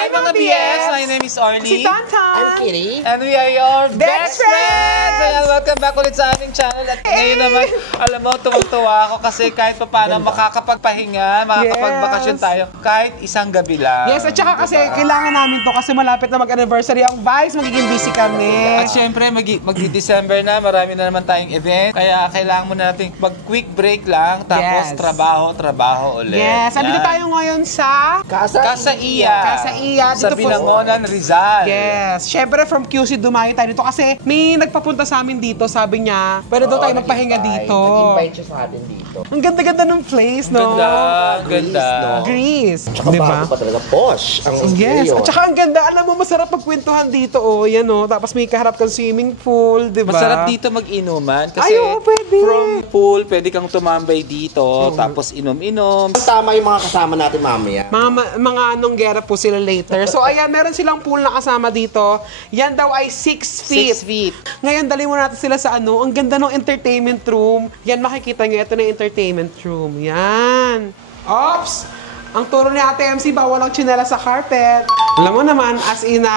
Hi mga BS! My name is Arnie. Si Tantan. I'm Kitty. And we are your Best friends! Ayan, welcome back ulit sa aming channel. At ngayon naman, alam mo, tuwang-tuwa ako kasi kahit pa paano makakapagpahinga, makakapagbakasyon tayo kahit isang gabi lang. Yes, at saka kasi kailangan namin to kasi malapit na mag-anniversary ang Vice, magiging busy kami. At syempre, magdi-December na, marami na naman tayong event. Kaya kailangan mo natin mag-quick break lang, tapos Yes. trabaho ulit. Yes, Yan. andito tayo ngayon sa Casa Iya. Dito Sa Binangonan, Rizal. Yes. Siyempre, from QC, dumayo tayo dito kasi may nagpapunta sa amin dito. Sabi niya, pwede daw tayo magpahinga dito. Nag-invite siya sa atin dito. Ang ganda-ganda ng place, no? Ganda. Greece. Tsaka bago pa talaga, posh. Ang Yes. interior. At saka ang ganda. Alam mo, masarap magkwentuhan dito. Oh, yan oh. Tapos may kaharap kang swimming pool, di ba? Masarap dito mag-inuman kasi Ay, oo, pwede. from pool, pwede kang tumambay dito, tapos inom-inom. Tama yung mga kasama natin mamaya. Mga nonggera po sila later. So, ayan, meron silang pool na kasama dito. Yan daw ay 6 feet. 6 feet. Ngayon, dali mo natin sila sa ano. Ang ganda ng entertainment room. Yan, makikita nyo. Ito na yung entertainment room. Yan. Ops! Ang turo ni Ate MC, bawal ang tsinela sa carpet. Alam mo naman, as in,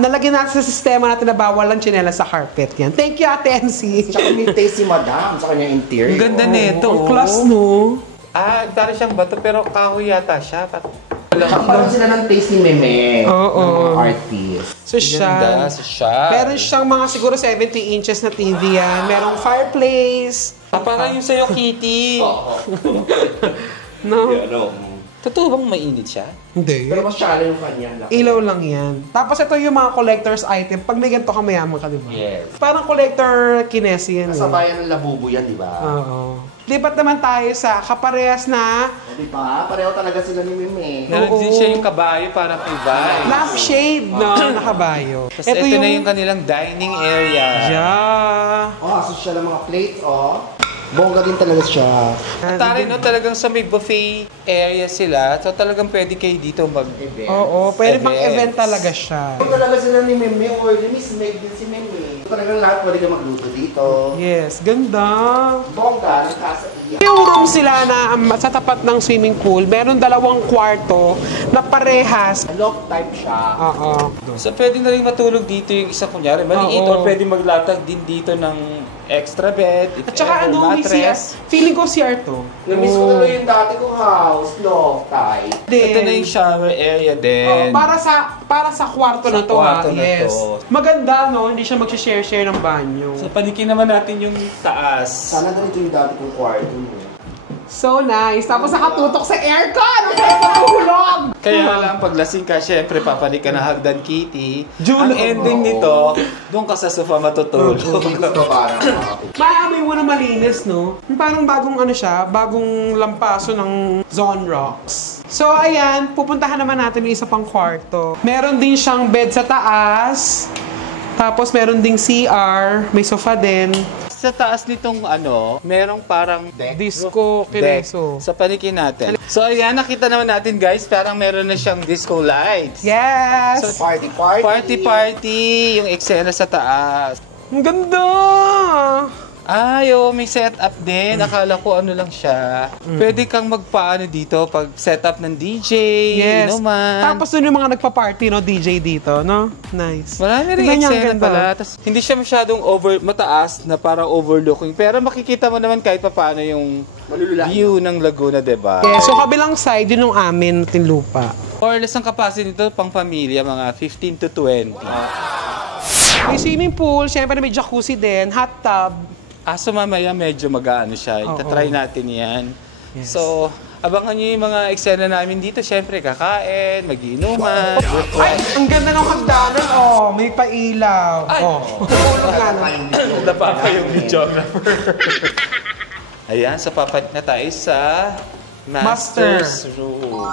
nalagyan natin sa sistema natin na bawal ang tsinela sa carpet. Yan. Thank you, Ate MC. Tsaka may taste si Madam sa kanyang interior. Ang ganda nito. Ang class, no? Tara siyang bato pero kahoy yata siya. Tsaka parang sila ng taste ni Meme. Oo. Ng mga artist. So, siya. Meron siyang mga siguro 70 inches na TV yan. Merong fireplace. Parang yung sa'yo, Kitty. No? Totoo bang mainit siya? Hindi. Pero mas shallow yung kanya. Ilaw lang yan. Tapos ito yung mga collector's item. Pag may ganito ka, mayaman ka, di ba? Yes. Parang collector kinesi yan. Kasabayan ng labubo yan, di ba? Oo. Lipat naman tayo sa kaparehas na Di ba? Pareho talaga sila ni Meme. Meron din siya yung kabayo parang iba. lampshade na nakabayo. Tapos ito na yung kanilang dining area. Yeah. Oh, aso siya ng mga plates, oh. Bongga din talaga siya. At tari, no, talagang sa may buffet area sila. So talagang pwede kayo dito mag-event. Oo, pwede pang event talaga siya. Ito talaga sila ni Meme, or Miss Meg din si Meme. Talagang lahat pwede ka magluto dito. Yes, ganda. Bongga, ng Casa Iya. Yung room sila na sa tapat ng swimming pool, meron 2 kwarto na parehas. Loft type siya. Oo. So pwede na rin matulog dito yung isa kunyari maliit Oo. or pwede maglatag din dito ng extra bed, if At saka ever, ano, may CR. mattress. Feeling ko CR to. Namiss ko tuloy yung dati kong house, loft type. Ito na yung shower area din. Para sa kwarto Sa na to, kwarto na yes. to. Maganda, no? Hindi siya mag-share ng banyo. So panikin naman natin yung taas. Sana ganito yung dati kong kwarto mo. So nice. Tapos nakatutok sa aircon! Ang sarap matulog! Kaya lang, pag lasing ka, syempre, papanik ka na hagdan, Kitty. Julo. Ang ending nito, doon ka sa sofa matutulog. Ito parang Maamoy mo na malinis, no? Parang bagong ano siya, bagong lampaso ng Zone Rocks. So, ayan, pupuntahan naman natin yung isa pang kwarto. Meron din siyang bed sa taas. Tapos, meron ding CR. May sofa din. Sa taas nitong merong parang Disco, deck kineso. sa panikin natin. So, ayan, nakita naman natin, guys, parang meron na siyang disco lights. Yes! So, party. Party, yung eksena sa taas. Ang ganda! May setup din. Akala ko ano lang siya. Pwede kang magpaano dito pag setup ng DJ, Yes. inuman. Tapos dun yung mga nagpa-party, no? DJ dito, no? Nice. Marami rin Tingnan niyo, ang eksena ganda. pala. Tapos, hindi siya masyadong mataas na parang overlooking. Pero makikita mo naman kahit pa paano yung view ng Laguna, diba? Yeah, so kabilang side, yun yung amin natin lupa. Or less ang capacity nito pang pamilya, mga 15 to 20. May swimming pool, syempre may jacuzzi din, hot tub. So mamaya medyo mag-ano siya. Itatry natin yan. Yes. So, abangan nyo yung mga eksena namin dito. Syempre, kakain, mag-inuman. Ay, ang ganda ng hagdanan. Oh, may pailaw. Ay, tulog nga na. Napa pa yung videographer. Ayan, so papalit na tayo sa Master's Room.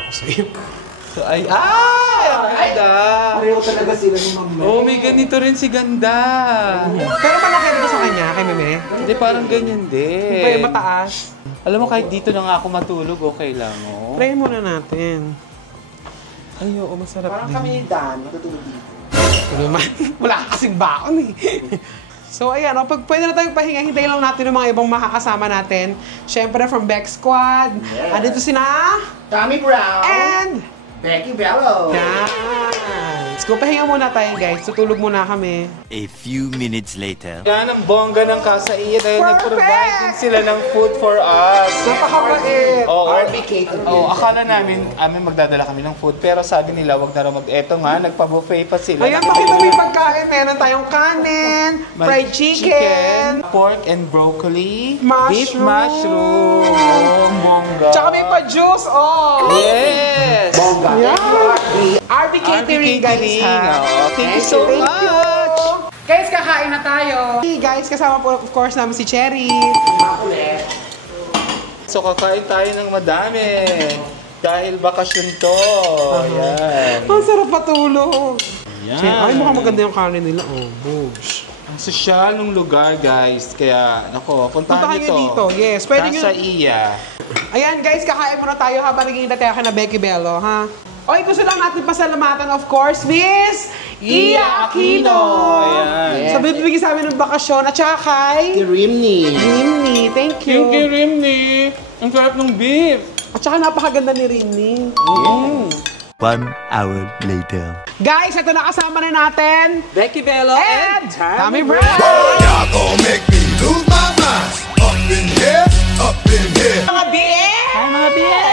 Ako sa iyo. So, ang ganda! Pareho talaga sila ni Meme. Oh, may ganito rin si Ganda. Pero malaki ba sa kanya, kay Meme? Hindi, parang ganyan May din. mataas. Alam mo, kahit dito na nga ako matulog, okay lang, oh. Try muna natin. Ay, oo, masarap Parang din. kami ni Dan, matutulog dito. Ano naman? Wala ka kasing baon eh. So, ayan, pag pwede na tayong pahinga, hintayin lang natin yung mga ibang makakasama natin. Siyempre, from Beck Squad. Yes. Andito sina Tommy Brown. and Becky Bello. Nice. Kung pahinga muna tayo guys, tutulog muna kami. A few minutes later. Yan ang bongga ng Casa Iya dahil Perfect! nag-provide din sila ng food for us. Napakabait. Oo, RBK to akala namin magdadala kami ng food pero sabi nila wag na raw eto nga, nagpa-buffet pa sila. Ayan, pakita mo yung pagkain. Meron tayong kanin, May fried chicken, pork and broccoli, Mushroom. beef mushroom, oh, bongga. tsaka may pa-juice, oh! Yes! Bongga. RB Catering, guys, ha? Thank you so Thank much! you. Guys, kakain na tayo. Hey, guys, kasama po, of course, namin si Cherry. So kakain tayo ng madami. Dahil bakasyon to. Ayan. Ang sarap patulog. Yan. Ay, mukhang maganda yung kanin nila, oh. Boobs. Ang sosyal ng lugar, guys. Kaya, nako, puntahan Puntahan nyo nyo dito. Yes, pwede nyo. Casa Iya. Ayan, guys, kakain muna tayo habang naghihintay tayo ka na Becky Bello, ha? Okay, gusto lang natin pasalamatan, of course, Miss Iya Aquino. Ayan. Sa bibigyan sa amin ng bakasyon at saka kay Rimney. Rimney. Thank you. Thank you, Rimney. Ang sarap ng beef. At saka napakaganda ni Rimney. 1 hour later. Guys, ito na kasama na natin. Becky Bello And Tommy Brown. Y'all gon' make me lose my mind. Up in here, up in here. Mga biye! Ay, mga biye!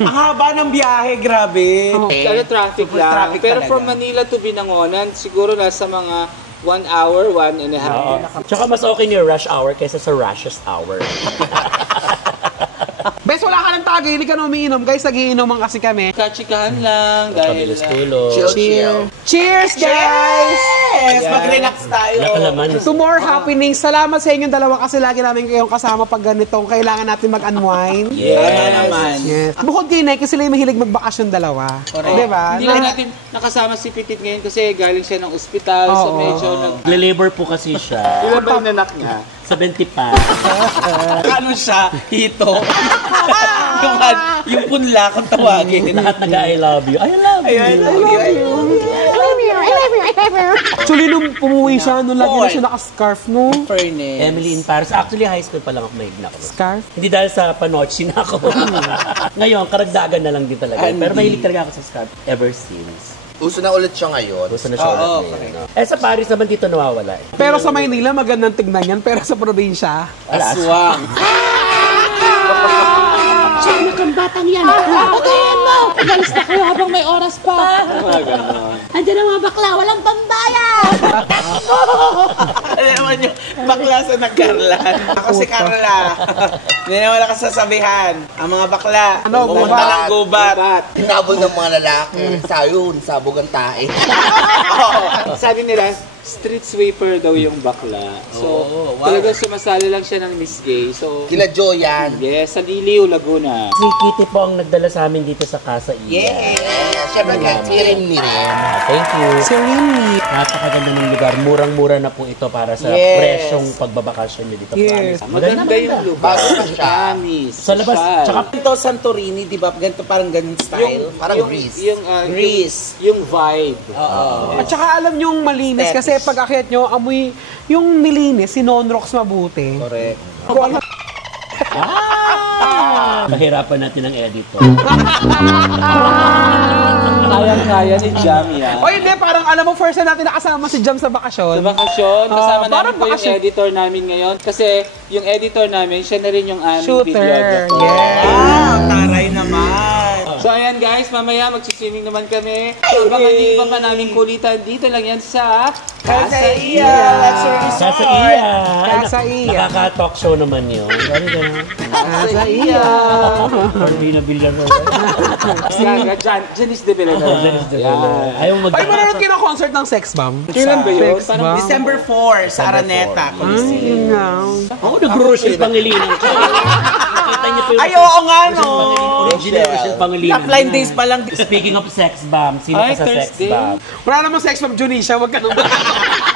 Ang haba ng biyahe, grabe. Ano, traffic lang. Traffic Pero talaga. from Manila to Binangonan, siguro nasa mga 1 hour, 1 and a half. Tsaka mas okay yung rush hour kaysa sa rushes hour. Bes, wala ka ng tagay, hindi ka na umiinom. Guys, nagiinuman kasi kami. Katsikahan lang dahil Pabilis tulog. Chill. Cheers, guys! Yes, mag-relax tayo. Nakalaman. To more happenings. Salamat sa inyong dalawa kasi lagi namin kayong kasama pag ganitong kailangan natin mag-unwind. naman. Yes. Bukod kay Nike, sila yung mahilig magbakasyon dalawa. Di ba? Hindi lang natin nakasama si Petit ngayon kasi galing siya ng ospital. So Oo. medyo Nagli-labor po kasi siya. Ilan ba yung nanak niya? 70 pa. Ano siya? Hito. yung punla kung tawagin. Lahat nag-I love you. I love you. Actually, nung pumuwi siya, nung lagi na siya naka-scarf, no? Fairness. Emily in Paris. Actually, high school pa lang ako mahigna ko. Scarf? Hindi dahil sa panotchi na ako. Ngayon, karagdagan na lang din talaga. Pero mahilig talaga ako sa scarf ever since. Uso na ulit siya ngayon. Gusto na siya ulit ngayon. Eh sa Paris naman dito nawawala. Pero sa Maynila, magandang tignan yan. Pero sa probinsya, Aswang. Sino kang batang yan? Pagayan mo! Umalis na kayo habang may oras pa. Andiyan ang mga bakla, walang pambayad! Alam naman yung bakla sa nagkarlan. Ako si Carla. Hindi na wala kasasabihan. Ang mga bakla, pumunta gubat. ng gubat. Tinabol ng mga lalaki. Sayo, sabog ang tae. Sabi nila, street sweeper daw yung bakla. So, talagang sumasali lang siya ng Miss Gay. So, Kila Joyan. yes, sa Liliw, Laguna. Si Kitty po ang nagdala sa amin dito sa Casa Iya. Siyempre, si Rimney rin. Thank you. si Rini. Napakaganda ng lugar. Murang-mura na po ito para sa Yes. presyong pagbabakasyon nyo dito. Yes. Maganda yung lugar. Bago pa siya. Anis. Sa labas, sosyal. tsaka Ito, Santorini, di ba? Ganito parang ganun style. Parang Greece. Greece. Yung vibe. At saka alam nyo yung malinis kasi pag akyat nyo, amoy yung nilinis, sinonrox mabuti. Correct. Kung ano, mahirapan natin ang editor. Kayang-kaya ni Jam yan. o hindi, parang alam mo, first time natin nakasama si Jam sa bakasyon. Sa bakasyon, kasama namin parang po yung bakasyon. editor namin ngayon. Kasi yung editor namin, siya na rin yung aming Shooter. videographer. Yes. Ah, taray naman. So ayan guys, mamaya magsiswimming naman kami. So abangan yung iba pa namin kulitan. Dito lang yan sa Casa Iya. Casa Iya. Casa Iya. Nakaka-talk show naman yun. Ano gano'n? Casa Iya. Carmina Villarreal. Janice de Villanova. Ayaw mag- Ay, manonood kayo ng concert ng Sex Bomb? Kailan ba yun? Sex Parang Bomb? December 4 sa Araneta. Ay, yun nga. Ako nag-Rochelle Pangilinan. Nakita niyo po yung Ay, oo nga, no. original Rochelle Pangilinan. Upline days pa lang. Speaking of sex bomb, sino Ay, ka sa sex Thursday. bomb? Wala namang Sex Bomb, Junisha, wag ka nang...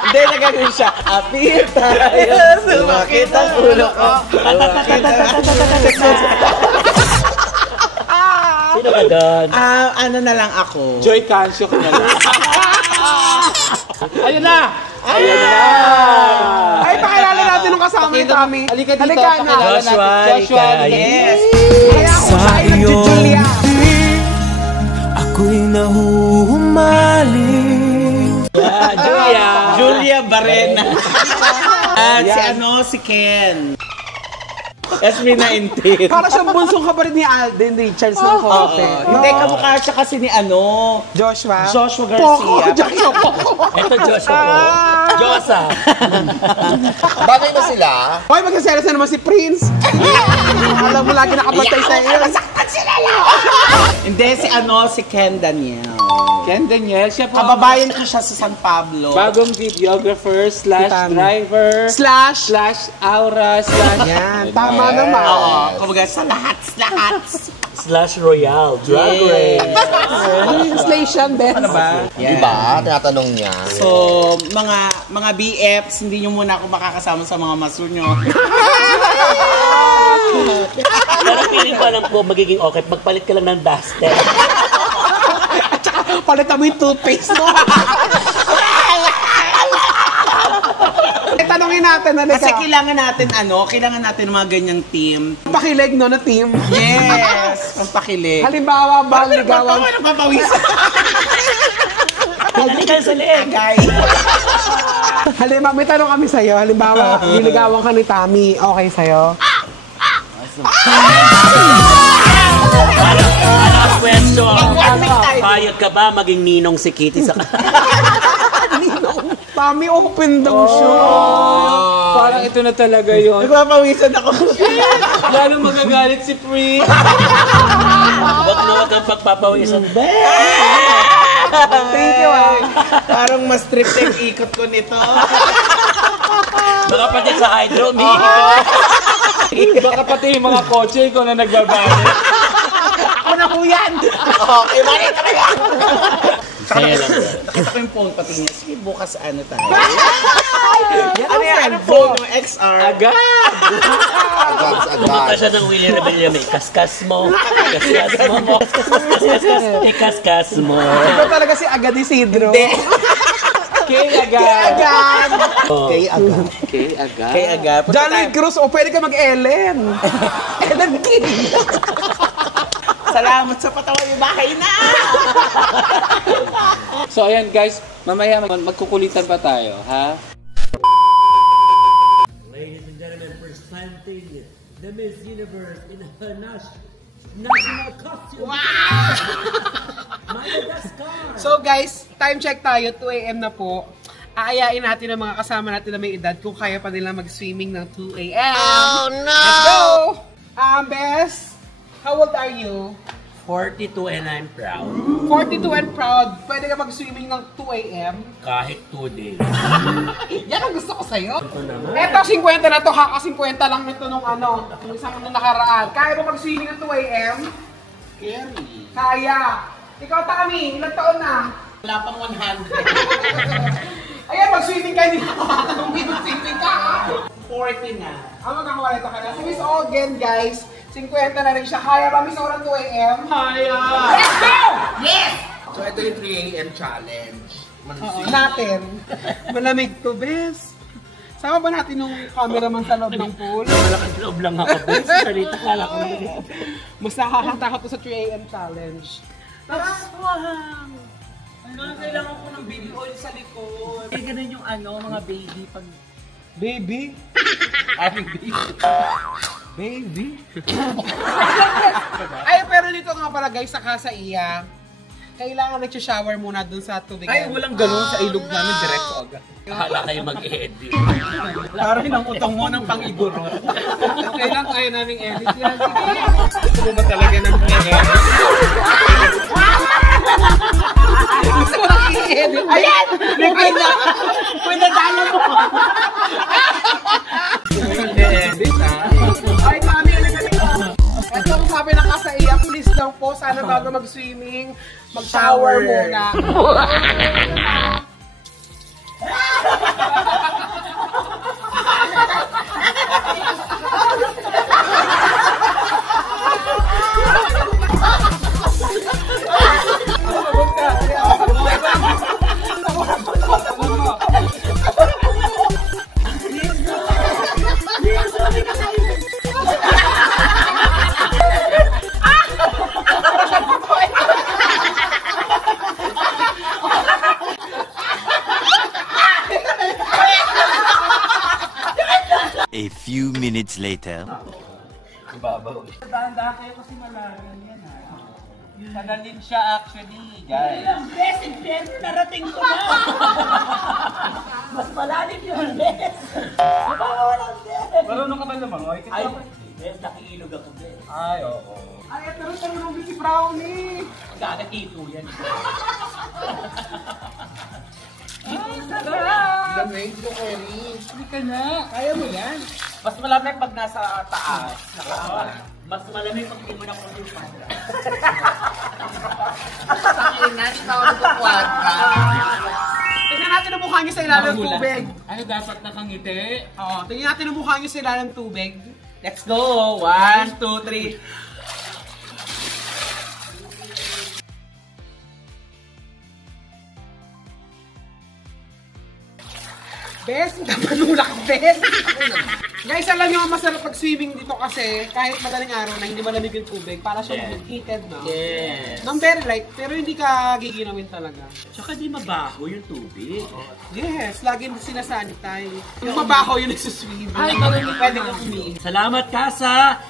Hindi, na ganun siya. Apir tayo, sumakit ang ulo ko. Sino ka doon? Ano na lang ako? Joy Cancio ka na lang. Ayun na! Ayun na! Ay, pakilala natin nung kasama ni Tommy. Halika dito, Halika na. pakilala natin. Joshua, Joshua, ika. halika dito. Yes. Kaya ako siya ay nag-Julia. ako'y nahuhumaling. Julia Barrena. At si Ken. SB19. Para siyang bunsong kapalit ni Alden Richards ng Cote. Hindi, kamukha siya kasi ni Joshua Garcia. Ito Joshua po. Josa. Bagay ba sila? Hoy, magsaselos na naman si Prince. Alam mo, lagi nakapantay sa iyo. Hindi, si Ken Daniel. Ken Daniel, siya po. Kababayan ko siya sa San Pablo. Bagong videographer / driver / aura / Yan, tama naman. Oo, kumbaga sa lahat. / Royal. Drag Race. Translation din. Ano ba? Diba? Tinatanong niya. So, mga BFs, hindi nyo muna ako makakasama sa mga maso nyo. Pero feeling ko alam ko magiging okay. Magpalit ka lang ng duster. Palitan mo yung toothpaste mo. Tanongin natin, Kasi kailangan natin mga ganyang team. Pakilig, no, na team. Yes! Pampakilig. Halimbawa, ligawan. Ano papawisan? Halika sa leeg. Agay. Halimbawa, may tanong kami sa'yo. Halimbawa, niligawan ka ni Tommy. Okay sa'yo? Question. Payag ka ba maging ninong si Kitty sa Tommy, open daw siya. Parang ito na talaga yun. Nagpapawisan ako. Lalo magagalit si Pri. Wag kang pagpapawisan. Thank you, Parang mas trip yung ikot ko nito. Baka pati sa hydro, Baka pati yung mga kotse ko na nagbabalit. Ako na po yan! Okay, balik ka na yan! Nakita ko yung phone pati niya. Sige, bukas tayo. Ano phone mo? XR? Agad! Pumunta siya ng Willie Rebellion. Kaskas mo. Kaskas mo. Ito talaga si Agad Isidro. Kay Agad. John Lloyd Cruz, pwede ka mag-Ellen. Ellen King. Salamat sa patawa yung bahay na! So ayan guys, mamaya magkukulitan pa tayo, ha? Ladies and gentlemen, presenting the Miss Universe in her national costume. Madagascar! So guys, time check tayo. 2 AM na po. Aayain natin ang mga kasama natin na may edad kung kaya pa nila mag-swimming ng 2 AM. Oh no! Let's go! Bes, how old are you? 42 and I'm proud. 42 and proud. Pwede ka mag-swimming ng 2 AM? Kahit 2 days. Yan ang gusto ko sa'yo. Eto, 50 na to. Kaka-50 lang nito nung isang nakaraan. Kaya ba mag-swimming ng 2 AM? Scary. Kaya. Ikaw, Tommy, ilang taon na? Wala pang 100. Ayan, mag-swimming ka. Hindi ka mag-swimming ka. 40 na. Magkakawareta ka na. Si Miss Ogen, guys, 50 na rin siya. Kaya ba, Miss Oran 2 AM? Kaya! Let's go! Yes! So ito yung 3 AM challenge. Natin. Malamig to, Bes. Sama ba natin yung cameraman sa loob ng pool? Malakas loob lang ako, Bes. Salita ka lang. Mas nakakatakot to sa 3 AM challenge. Kailangan ko ng baby oil sa likod. Ganun yung mga baby pag... Baby? Baby? Ay, pero dito nga pala guys, sa Casa Iya, kailangan nagsha-shower muna dun sa tubig. Ay, walang ganun sa ilog namin, direct agad. Hala kayo mag-edit. Parang ng utang mo ng pang-iguro. Kailan kaya naming edit yan? Gusto mo ba talaga ng edit? Gusto mo nang i-edit? Ayan! Pinadala mo! Edit, ha? Ay, mami, alika dito. Ito ang sabi ng Casa Iya, please daw po, sana bago mag-swimming, mag-shower muna. A few minutes later. Tanda kayo kasi malalim yan ha. Madalim siya actually, guys. Ilang beses, pero narating ko na. Mas malalim yun, bes. Walang bes. Marunong ka ba lumangoy? Ay, bes, nakiilog ako, bes. Ay, oo. Ay, ito rin tanong si Brownie. Kakakito yan. Lamig ko kayo rin. Hindi ka na. Kaya mo yan. Mas malamig pag nasa taas. Mas malamig pag hindi mo na kung yung padra. Tingnan natin ang mukha niyo sa ilalim ng tubig. Ano dapat nakangiti? Oo, tingnan natin ang mukha niyo sa ilalim ng tubig. Let's go. 1, 2, 3. Bes, manulak, bes. Guys, alam niyo ang masarap pag swimming dito kasi kahit madaling araw na hindi malamig yung tubig, para siyang heated na. Yes. Nang very light, pero hindi ka giginawin talaga. Tsaka di mabaho yung tubig. Yes, lagi sinasanitize. Yung mabaho yung nagsuswim. Ay, pwede kang umiin. Salamat ka sa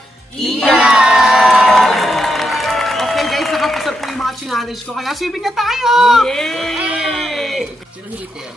Okay guys, nakapasar po yung mga challenge ko, kaya swimming na tayo! Yay! Sino hitter?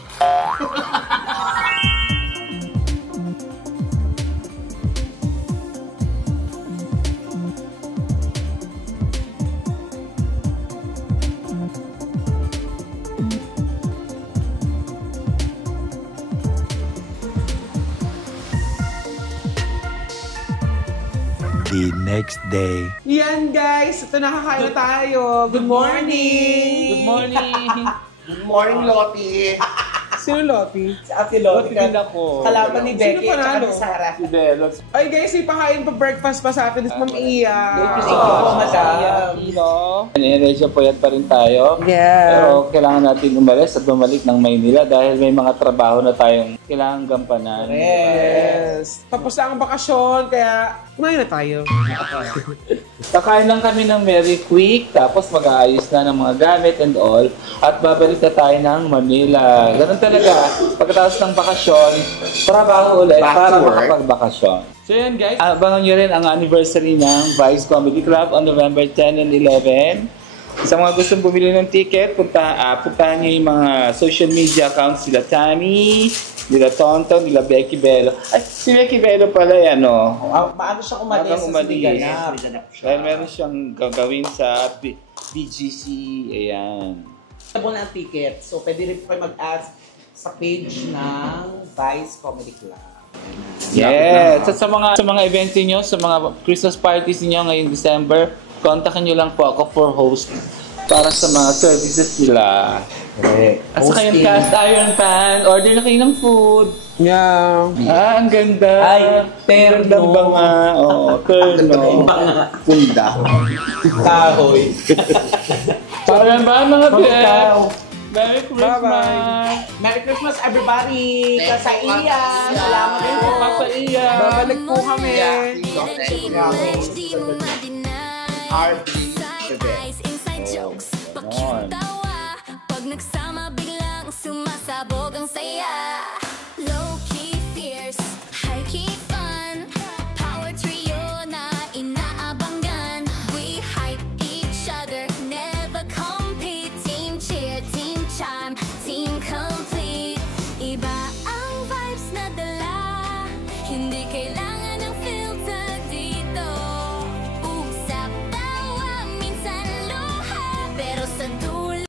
The next day. Yan guys, ito nakakain na tayo. Good morning! Good morning. Good morning, Lottie. Sino Lottie? Si Ate Lottie. Din ako. Kalaban ni Becky Sino at saka panalo? ni Sarah. Si Delos. Ay guys, ipakain pa breakfast pa sa atin. Ma'am Iya. Oo, madam. Energy po yan pa rin tayo. Yeah. Pero kailangan natin umalis at bumalik ng Maynila dahil may mga trabaho na tayong kailangan gampanan. Yes. Tapos na ang bakasyon, kaya kumain na tayo. Kakain lang kami ng very quick, tapos mag-aayos na ng mga gamit and all, at babalik na tayo ng Manila. Ganun talaga, pagkatapos ng bakasyon, trabaho ulit Back para to work. makapagbakasyon. So yan guys, abangan nyo rin ang anniversary ng Vice Comedy Club on November 10 and 11. Sa mga gustong bumili ng ticket, puntahan nyo yung mga social media accounts nila Tani, nila Tonton, nila Becky Bello. Ay, si Becky Bello pala yan, no? Maano siya umalis Habang sa umalis. Siniganap. Dahil meron siyang gagawin sa BGC, ayan. Tabo na ang ticket. So, pwede rin po kayo mag-ask sa page ng Vice Comedy Club. Yes! At sa mga events niyo, sa mga Christmas parties niyo ngayong December, kontakin niyo lang po ako for host para sa mga services nila. At saka yung cast iron pan, order na kayo ng food. Yeah. Ah, ang ganda. Ay, pero ba nga? Oo, terno. Punda. Kahoy. Para ba mga biyas? Merry Christmas! Bye-bye. Merry Christmas, everybody! Sa iya! Salamat din po. Papa Iya! Babalik po kami. RP. Ganon. Pag nagsama biglang sumasabog ang saya. Low-key fierce, high-key fun. Power trio na inaabangan. We hype each other, never compete. Team cheer, team chime, team complete. Iba ang vibes na dala, hindi kailangan